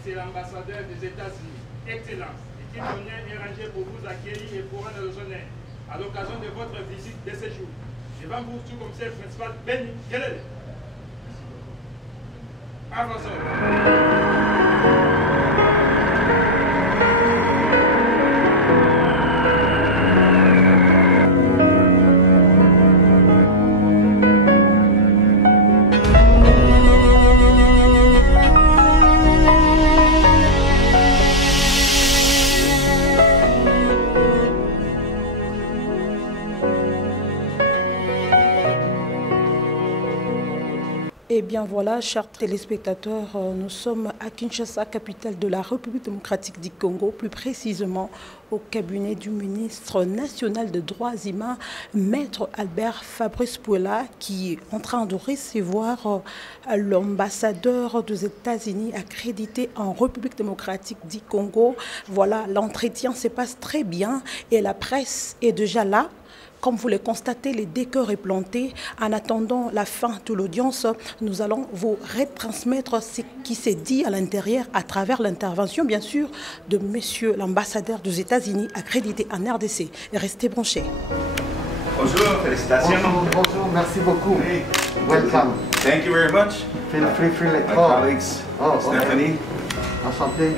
Monsieur l'ambassadeur des États-Unis, Excellence, est-il honneur et rangé pour vous accueillir et pour rendre aux honneurs à l'occasion de votre visite de séjour. Devant vous, sous-commissaire principal Benny Kelele. Avançons. Eh bien voilà, chers téléspectateurs, nous sommes à Kinshasa, capitale de la République démocratique du Congo, plus précisément au cabinet du ministre national des droits humains, Maître Albert Fabrice Puela, qui est en train de recevoir l'ambassadeur des États-Unis accrédité en République démocratique du Congo. Voilà, l'entretien se passe très bien et la presse est déjà là. Comme vous le constatez, les décors est planté. En attendant la fin de l'audience, nous allons vous retransmettre ce qui s'est dit à l'intérieur à travers l'intervention, bien sûr, de monsieur l'ambassadeur des États-Unis accrédité en RDC. Restez branchés. Bonjour, félicitations. Bonjour, merci beaucoup. Hey. Welcome. Thank you very much. Feel free, My colleagues, Stephanie. Enchanté.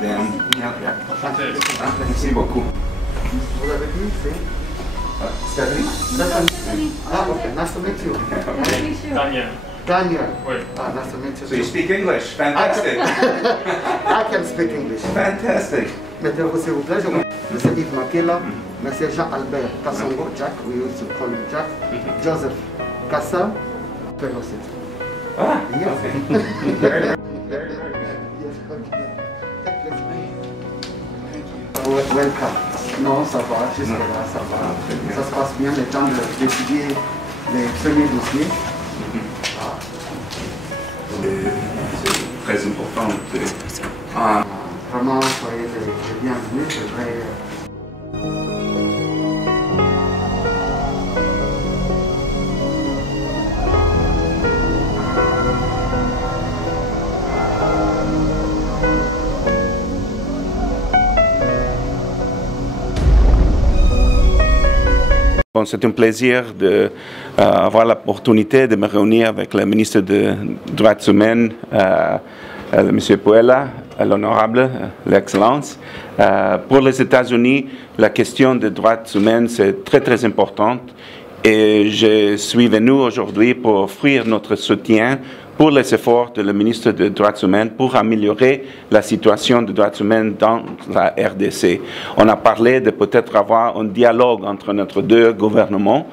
Dan. Enchanté. Merci beaucoup. Vous avez dit, c'est Stephanie? Stephanie. Ah, okay. Nice to meet you. Daniel. Daniel. Oui. Ah, nice to meet you. So you speak English? Fantastic. I can speak English. Fantastic. Mettez-vous s'il vous plaît. Monsieur Yves Makela, Monsieur Jean-Albert Kassongo, Jack, we used to call him Jack, Joseph Kassa, Velocity. Ah, Yes. okay. Very good. Yes, okay. Welcome. Non, ça va, jusque-là, ça va. Ça se passe bien, le temps d'étudier les premiers dossiers. C'est très important. Vraiment, soyez les bienvenus, c'est vrai. Bon, c'est un plaisir d'avoir l'opportunité de me réunir avec le ministre des Droits humains, M. Puela, l'honorable, l'excellence. Pour les États-Unis, la question des droits humains, c'est très importante. Et je suis venu aujourd'hui pour offrir notre soutien pour les efforts du ministre des Droits humains pour améliorer la situation des droits humains dans la RDC. On a parlé de peut-être avoir un dialogue entre nos deux gouvernements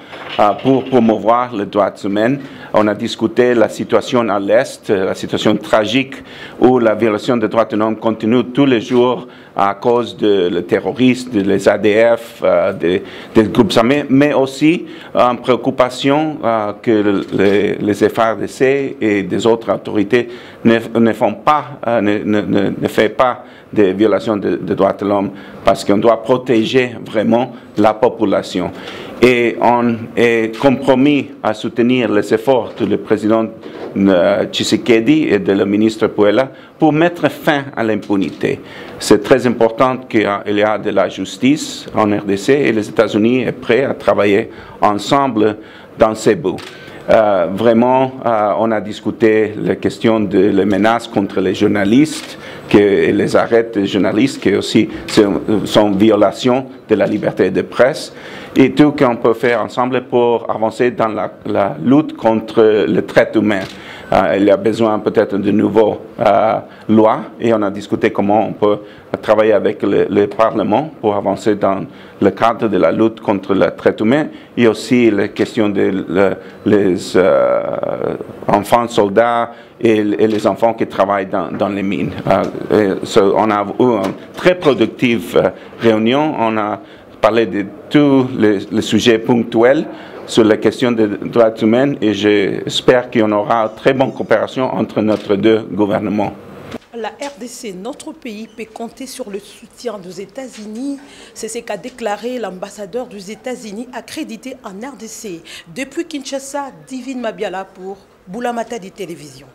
pour promouvoir les droits humains. On a discuté la situation à l'Est, la situation tragique où la violation des droits de l'homme continue tous les jours à cause des terroristes, des ADF, des groupes armés, mais aussi en préoccupation que les FARDC et des autres autorités ne font pas, ne fait pas de violations des droits de l'homme parce qu'on doit protéger vraiment la population. Et on est compromis à soutenir les efforts du président Tshisekedi et de le ministre Puela pour mettre fin à l'impunité. C'est très important qu'il y ait de la justice en RDC et les États-Unis sont prêts à travailler ensemble dans ces buts. Vraiment, on a discuté la question de les menaces contre les journalistes, et les arrêts des journalistes, qui aussi sont violation de la liberté de presse, et tout ce qu'on peut faire ensemble pour avancer dans la lutte contre le traite humain. Il y a besoin peut-être de nouvelles lois et on a discuté comment on peut travailler avec le Parlement pour avancer dans le cadre de la lutte contre le traite humain et aussi la question des enfants soldats et les enfants qui travaillent dans les mines. On a eu une très productive réunion. On a parlé de tous les sujets ponctuels sur la question des droits humains et j'espère qu'il y en aura une très bonne coopération entre nos deux gouvernements. La RDC, notre pays, peut compter sur le soutien des États-Unis. C'est ce qu'a déclaré l'ambassadeur des États-Unis accrédité en RDC. Depuis Kinshasa, Divine Mabiala pour Boulamata Télévision.